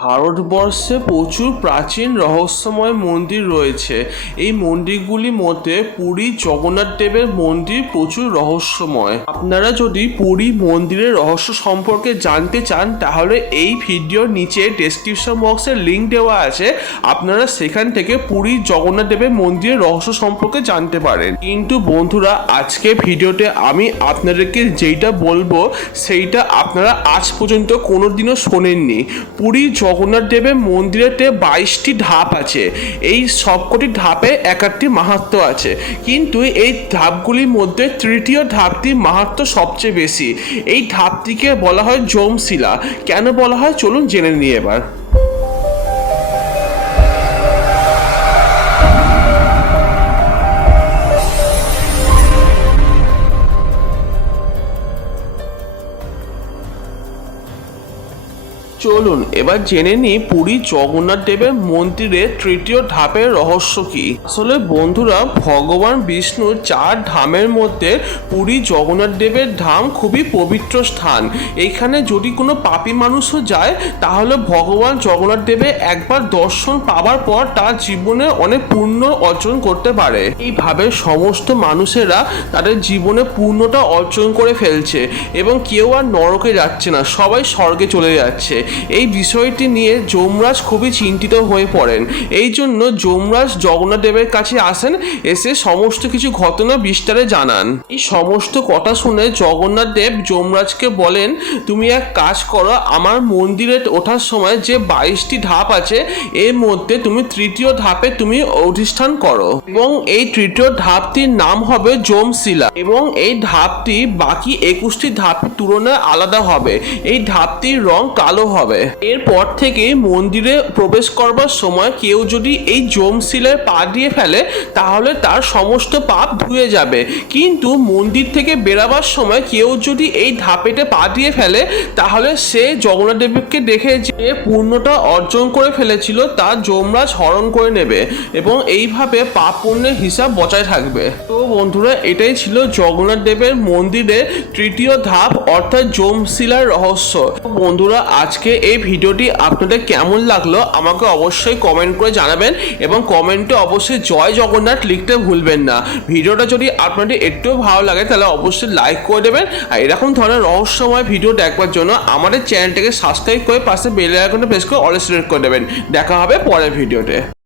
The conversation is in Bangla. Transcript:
ভারতবর্ষে প্রচুর প্রাচীন রহস্যময় মন্দির রয়েছে। এই মন্দিরগুলির মধ্যে পুরী জগন্নাথ দেবের মন্দির প্রচুর রহস্যময়। আপনারা যদি পুরী মন্দিরের রহস্য সম্পর্কে জানতে চান, তাহলে এই ভিডিওর নিচে ডেসক্রিপশন বক্সে লিঙ্ক দেওয়া আছে। আপনারা সেখান থেকে পুরী জগন্নাথ দেবের মন্দিরের রহস্য সম্পর্কে জানতে পারেন। কিন্তু বন্ধুরা, আজকে ভিডিওতে আমি আপনাদেরকে যেইটা বলব, সেইটা আপনারা আজ পর্যন্ত কোনোদিনও শোনেননি। পুরী জগন্নাথ দেবের মন্দিরেতে বাইশটি ধাপ আছে। এই সবকটি ধাপে এক একটি মাহাত্ম আছে। কিন্তু এই ধাপগুলির মধ্যে তৃতীয় ধাপটি মাহাত্ম সবচেয়ে বেশি। এই ধাপটিকে বলা হয় জমশিলা কেন বলা হয়? চলুন জেনে নিই এবার। চলুন, এবার জেনে নিই পুরী জগন্নাথ দেবের মন্দিরের তৃতীয় ধাপের রহস্য কি। আসলে বন্ধুরা, ভগবান বিষ্ণুর চার ধামের মধ্যে পুরী জগন্নাথ দেবের ধাম খুবই পবিত্র স্থান। এখানে যদি কোনো পাপী মানুষও যায়, তাহলে ভগবান জগন্নাথ দেবে একবার দর্শন পাওয়ার পর তার জীবনে অনেক পূর্ণ অর্জন করতে পারে। এইভাবে সমস্ত মানুষেরা তাদের জীবনে পূর্ণটা অর্জন করে ফেলছে এবং কেউ আর নরকে যাচ্ছে না, সবাই স্বর্গে চলে যাচ্ছে। এই বিষয়টি নিয়ে যমরাজ খুবই চিন্তিত হয়ে পড়েন। এই জন্য যমরাজ জগন্নাথ দেবের কাছে আসেন, এসে সমস্ত কিছু ঘটনা বিস্তারে জানান। এই সমস্ত কথা শুনে জগন্নাথ দেব যমরাজকে বলেন, তুমি এক কাজ করো, আমার মন্দিরে ওঠার সময় যে বাইশটি ধাপ আছে, এর মধ্যে তুমি তৃতীয় ধাপে তুমি অধিষ্ঠান করো। এবং এই তৃতীয় ধাপটির নাম হবে জমশিলা এবং এই ধাপটি বাকি একুশটি ধাপের তুলনায় আলাদা হবে। এই ধাপটির রং কালো হবে। এরপর থেকে মন্দিরে প্রবেশ করবার সময় কেউ যদি এই জমশিলায় পা দিয়ে ফেলে, তাহলে তার সমস্ত পাপ ধুয়ে যাবে। কিন্তু মন্দির থেকে বেরাবার সময় কেউ যদি এই ধাপেতে পা দিয়ে ফেলে, তাহলে সে জগন্নাথ দেবকে দেখে যে পূর্ণতা অর্জন করে ফেলেছিল, তা যমরাজ হরণ করে নেবে এবং এইভাবে পাপ পুণ্যের হিসাব বজায় থাকবে। তো বন্ধুরা, এটাই ছিল জগন্নাথ দেবের মন্দিরের তৃতীয় ধাপ, অর্থাৎ জমশিলার রহস্য। বন্ধুরা, আজকে এই ভিডিওটি আপনাদের কেমন লাগল আমাকে অবশ্যই কমেন্ট করে জানাবেন এবং কমেন্টে অবশ্যই জয় জগন্নাথ লিখতে ভুলবেন না। ভিডিওটা যদি আপনাদের একটুও ভালো লাগে তাহলে অবশ্যই লাইক করে দেবেন। আর এরকম ধরনের রহস্যময় ভিডিও দেখবার জন্য আমাদের চ্যানেলটাকে সাবস্ক্রাইব করে পাশে বেল আইকনটা প্রেস করে অল সিলেক্ট করে দেবেন। দেখা হবে পরের ভিডিওতে।